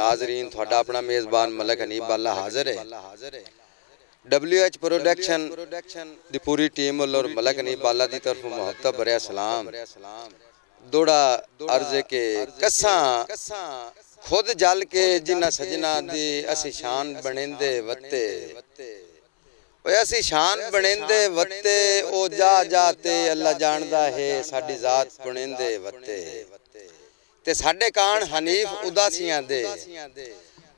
नाजरीन थोड़ा अपना मेज़बान मलक हनीफ बाला हाजिर है। WH प्रोडक्शन दी पूरी टीम और मलक हनीफ बाला दी तरफ मोहब्बत भरे सलाम। दोड़ा अर्ज के कसा खुद जल के जिन्ना सजना दी असी शान बनेंदे वत्ते असी शान बनेंदे वत्ते ओ जा जाते अल्लाह जानदा है साडी जात बनेंदे वत्ते ते साडे कान हनीफ उदासियां दे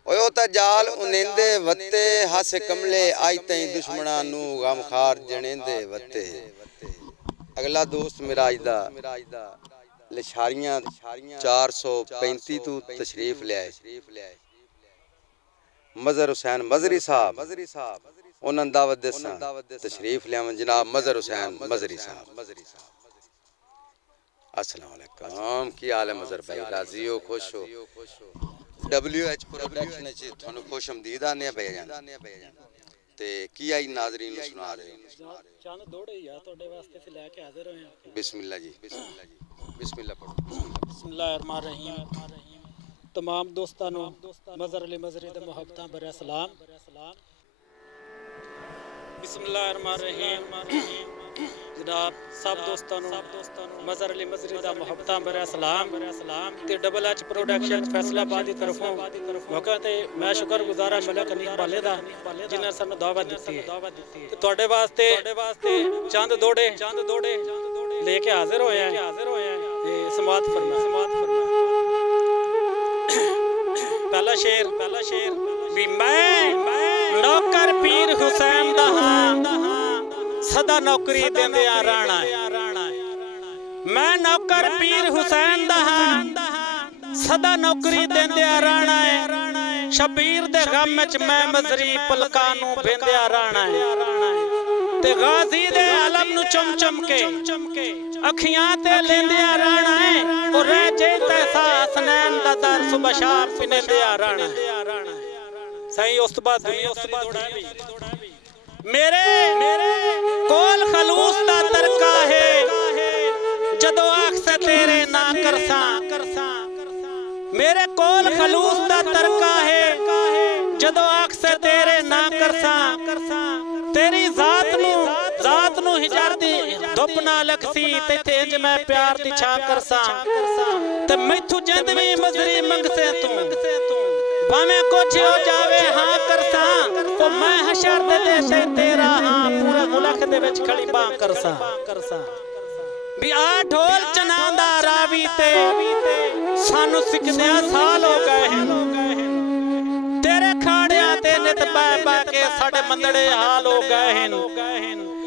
ओयो ता जाल उनेंदे वत्ते हस कमले आई तई दुश्मना नू गमखार जनेंदे वत्ते। अगला दोस्त मेरा अजदा लिशारियां 435 तू तशरीफ ले आए। मजहर हुसैन मजरी साहब उन्होंने दावत देसा तशरीफ ले जनाब मजहर हुसैन मजरी साहब। अस्सलाम वालेकुम की हाल है मजहर भाई? राजी हो, खुश हो? WH प्रोडक्शन च थानू खुश आमदीद आने पे जान ते की आई नाज़रीन नु सुना रहे हो। चंद दौड़े या ਤੁਹਾਡੇ ਵਾਸਤੇ ਤੇ ਲੈ ਕੇ ਹਾਜ਼ਰ ਹੋਏ ਹਾਂ। बिस्मिल्लाह जी, बिस्मिल्लाह जी, बिस्मिल्लाह पढ़ो। बिस्मिल्लाहिर्रहमानिर्रहीम। तमाम दोस्तां नु मजहर अली मजरी दे मुहब्बतां भरे सलाम। बिस्मिल्लाहिर्रहमानिर्रहीम। जनाब सब दोस्तों मजहर अली मजरी दा मुहब्बतां भरे सलाम ते WH प्रोडक्शन फैसलाबाद की तरफों मौका ते मैं शुक्रगुजार मलक हनीफ बाले दा जिन्हें सानू दावत दी है ते तुहाडे वास्ते चंद दौड़े लेके हाजिर होए हैं। समात फरमा पहला शेर भी मैं नौकर पीर हुसैन दा हां सदा नौकरी देंदे आ राणा। मैं नौकर पीर हुसैन दा हां सदा नौकरी देंदे आ राणा है। शबीर दे गम विच मैं मजरी पलकां नू बेंदे आ राणा है ते गाजी दे आलम नू चम के अखियां ते लेंदे आ राणा है और रह जे तहसास नैन दा दर सुबह शाम पिनेंदे आ राणा है। सही उस तो बाद दुनिया मेरे कोल खलूस दा तरका है जदों आख से तेरे ना करसा। मेरे कोल खलूस दा तरका है जदों आख से तेरे ना करसा। तेरी जात नू हिजर दी धुप ना लगसी ते तेज मैं प्यार दी छा करसा ते मैथू जिंद भी मजरी मंगसे तू भावे कुछ हो जावे हाँ करसा तो मैं हशर दे ते तेरा हाँ पूरा मुल्क दे विच खड़ी बां करसा। भी आ ढोल चनांदा रावी ते सानू सिकदिया साल हो गए हैं तेरे खाड़ियां ते नित बा के साडे मंदड़े हाल हो गए हैं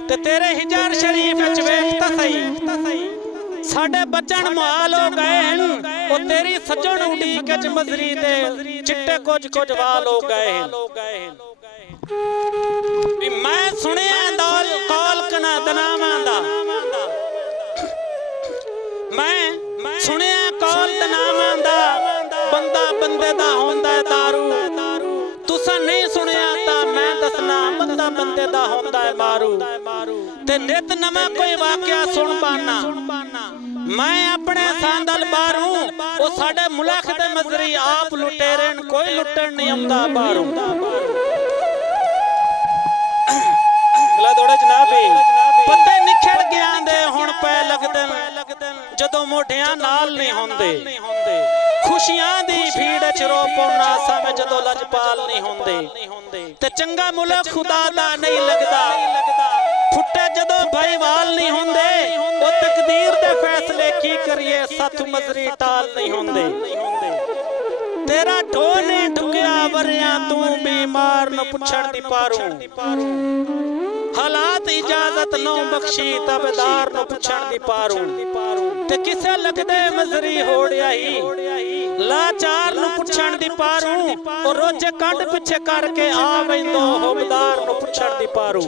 ते तेरे हिजर शरीफ विच वेख ता सही साडे बचन मुहाल हो गए हैं ओ तेरी सजन उड़ीक च मजरी दे चिट्टे कुछ वाल हो गए हैं। मैं सुनिया दौल कौल कना दनावां दा मैं सुनिया कौल दनावां दा बंदा बंदे दा होंदा है दारू। तुसा नहीं सुनिया ता मैं दसना बंदा बंदे दा होंदा है मारू ते नित नवा कोई वाकया सुन पाना। मैं अपने सांदल बारू ओ साडे मुल्क दे मजरी आप लुटेरे कोई लुटन नहीं आंदा बारू। अगला दौड़े जनाब पत्ते निखड़ गया दे हुण पै लगदे जदों मोढियां नाल नहीं होंदे। खुशियां दी भीड़ च रो पौना सावे जदों लजपाल नहीं होंदे ते चंगा मुल्क खुदा दा नहीं लगदा। फुटे जदों भाईवाल नहीं होंदे ओ तकदीर दे फैसले की करिए सत मजरी टाल नहीं होंदे। तेरा ढोने ढुकिया वरिया तू बीमार न पुछण दी पारू हालात इजाजत नो बख्शी तबदार नो पुछण दी पारू ते किसे लगदे मजरी होड़िया ही लाचार नु पुछण दी पारू और रोजे कंड पिछे करके आ वेंदो होबदार नु पुछण दी पारू।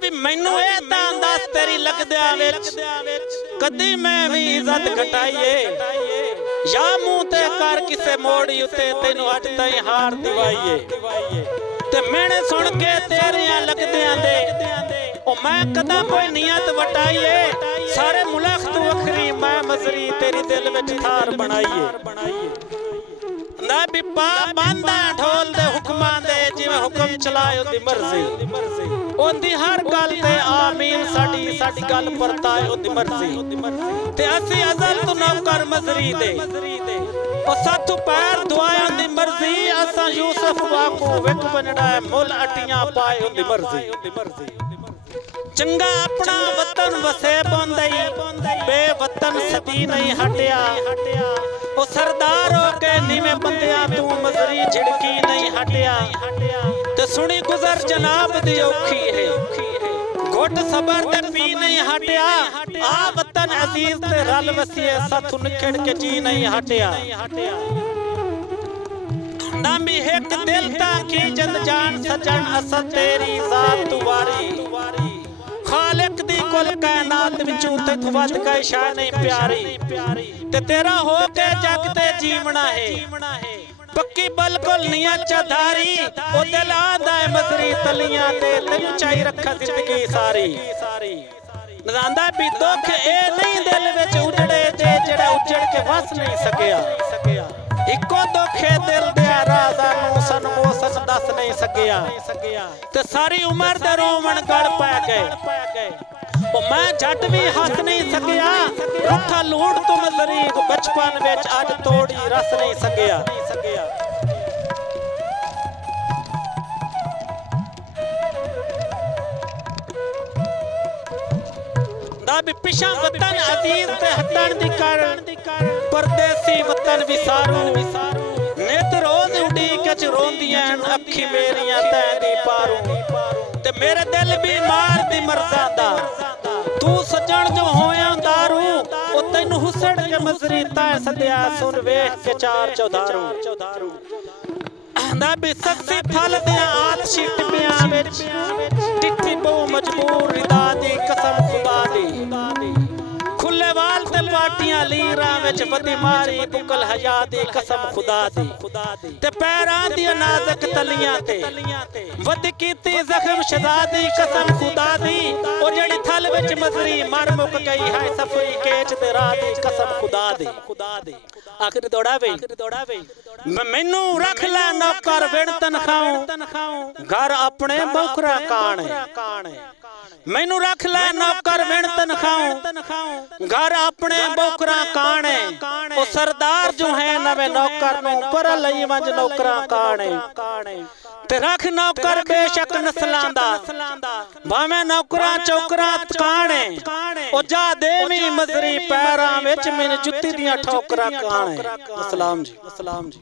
भी मैनू ए तां दस तेरी लगदिया विच कदी मैं भी इज्जत घटाईए या मुंह ते कर किसे मोड़ी उते तैनू अज ताईं हार दिवाईए ते मैंने सुन के तेरियां लगदियां दे ओ मैं कदा कोई नियत वटाइए सारे मुल्क तू वखरी मैं मजरी तेरी दिल विच थार बनाइए ना भी पा बांदा ढोल दे हुक्मां दे जिवें हुक्म चलाए ओदी मर्जी ओंदी हर गल ते आमीन साडी गल परताए ओदी मर्जी ते असी अज़ल तो नौकर मजरी दे ओ साथू पैर दुआए ओदी मर्जी असा यूसुफ वाकू विक बनड़ा मुल अटियां पाए ओदी मर्जी चंगा अपना वतन वसे बोंदई बेवतन सदी नहीं हटिया ओ सरदार हो के नीवे बंदिया तू मजरी झिड़की नहीं हटिया ते सुनी गुजर जनाब दी औखी है घोट सबर ते पी नहीं हटिया आ वतन अजीज ते रल वसिए साथू निखड़ के जी नहीं हटिया नामी एक दिल ता की जद जान सजन असद तेरी जात तुवारी खालिक दी कुल कायनात विचों ते वध के शान नहीं प्यारी ते तेरा हो के जग ते जीवना है पक्की बिल्कुल नियत चधारी ओ दिल आंदा है मजरी तलियां ते तेनू चाही रखा जिंदगी सारी नजांदा भी दुख ए नहीं दिल विच उजड़े जे जेड़ा उजड़ के वस नहीं सकिया इको दुखे दिल दे राज़ां नू सनमोसन दस नहीं सकिया ते सारी उम्र दे रोवण गड़ पै गए ओ मैं झट भी हस नहीं सकिया रूठा लूट तू मजरी बचपन विच अज तोड़ी रस नहीं सकिया दा भी पिछा वतन अजीज ते हटण दी कारण परदेसी वतन विसारू नित रोज उड़ीक च रोंदियां अखी मेरियां तैंदी पारू ते मेरे दिल बीमार दी मरजादा तू सजण जो होया दारू ओ तैनू हुसड़ के मजरी तै सदिया सुन वेख के चार चौधारू ना भी सस्सी थल दे आत छिट पिया विच टिट्ठी बहु मजबूर रिदा दी कसम खुदा दी खुले वाल ते पाटियां लीरां विच वदी मारी बुकल हया दी कसम खुदा दी ते पैरां दी नाज़ुक तलियां ते वद कीती जख्म शहजादी कसम खुदा दी ओ जेड़ी थल विच मजरी मर मुक गई है सफरी केच ते राह दी कसम खुदा दी आखिर दौड़ावे मैनू रख ले नौकर विण तनखाऊं घर अपने बौखरा काण मैनू रख ले नौकर विण तनखाऊं घर अपने बौखरा काण ओ सरदार जो है नवे नौकर नू पर लई वंज नौकरा काण ते रख नौकर बेशक नस्लां दा भावें नौकरा चौकरा काण ओ जा देवी मजरी पैरां विच मैनू जुत्ती दियां ठोकरा काण। अस्सलाम जी।